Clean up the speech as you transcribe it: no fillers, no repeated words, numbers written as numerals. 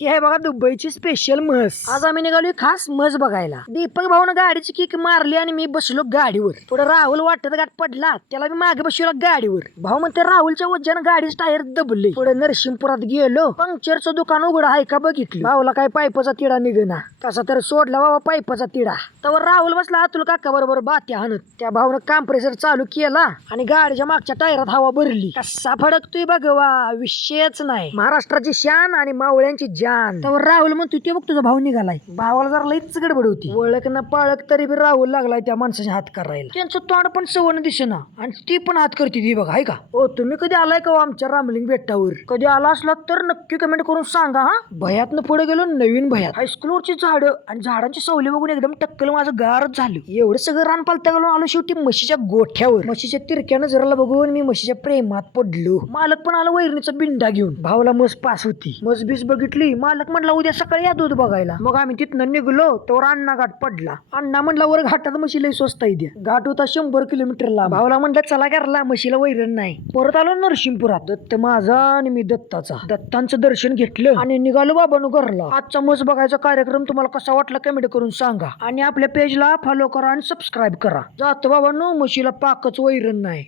ही आहे बघा दुबईची स्पेशल म्हस. आज आम्ही निघालोय खास म्हस बघायला. दीपक भाऊन गाडीची किक मारली आणि मी बसलो गाडीवर. पुढे राहुल वाटत गाठ पडला, त्याला मी मागे बसवला गाडीवर. भाऊ म्हणते राहुलच्या वजन गाडीच टायर दबले. पुढे नरसिंहपुरात गेलो, पंक्चरचं दुकान उघडं आहे का बघितलं. भाऊला काय पाईपाचा तिडा निघेना, कसा तर सोडला बाबा पाईपाचा तिडा. तर राहुल बसला अतुल काका बरोबर बात्या हाणत. त्या भाऊनं कॉम्प्रेसर चालू केला आणि गाडीच्या मागच्या टायरात हवा भरली. कसा फडकतोय बघवा, विषयच नाही. महाराष्ट्राची शान आणि मावळ्यांची जान. तर राहुल म्हणतोय ते बघ तुझा भाऊ निघालाय. भावाला जरा लईच गडबड होती. ओळख ना पाळक तरी बी राहुल लागलाय त्या माणसाच्या हात करायला. त्यांचं तोंड पण सवण दिसेना आणि ती पण हात करते ती बघा, हाय का. हो तुम्ही कधी आलाय का आमच्या रामलिंग बेटावर? कधी आला असला तर नक्की कमेंट करून सांगा हा. भयातनं पुढे गेलो नवीन भयात. हायस्कूलवरची झाडं आणि झाडांची सावली बघून एकदम टक्कल माझं गारच झालं. एवढं सगळं रान पालता गेलो आलो शेवटी म्हशीच्या गोठ्यावर. म्हशीच्या तिरक्या नजराला बघून मी म्हशीच्या प्रेमात पडलो. मालक पण आला वैरणीचा बिंडा घेऊन. भावला म्हस पास होती. म्हस बीस बघितली. मालक म्हटला उद्या सकाळी या दूध बघायला. मग आम्ही तिथनं निघलो तर अण्णा घाट पडला. अण्णा म्हटला वर घाटात म्हशी लई स्वस्त आहे द्या. घाट होता 100 किलोमीटरला. भावला म्हटलं चला घरला, म्हशीला वैरण नाही. परत आलो नरसिंहपुरात. दत्त माझा आणि मी दत्ताचा. दत्तांचं दर्शन घेतलं आणि निघालो बाबांनो घरला. आजचा म्हस बघायचा कार्यक्रम तुम्हाला कसा वाटला कमेंट करून सांगा आणि आपल्या पेजला फॉलो करा आणि सबस्क्राईब करा. जातो बाबांनो, म्हशीला पाकच वैरण नाही.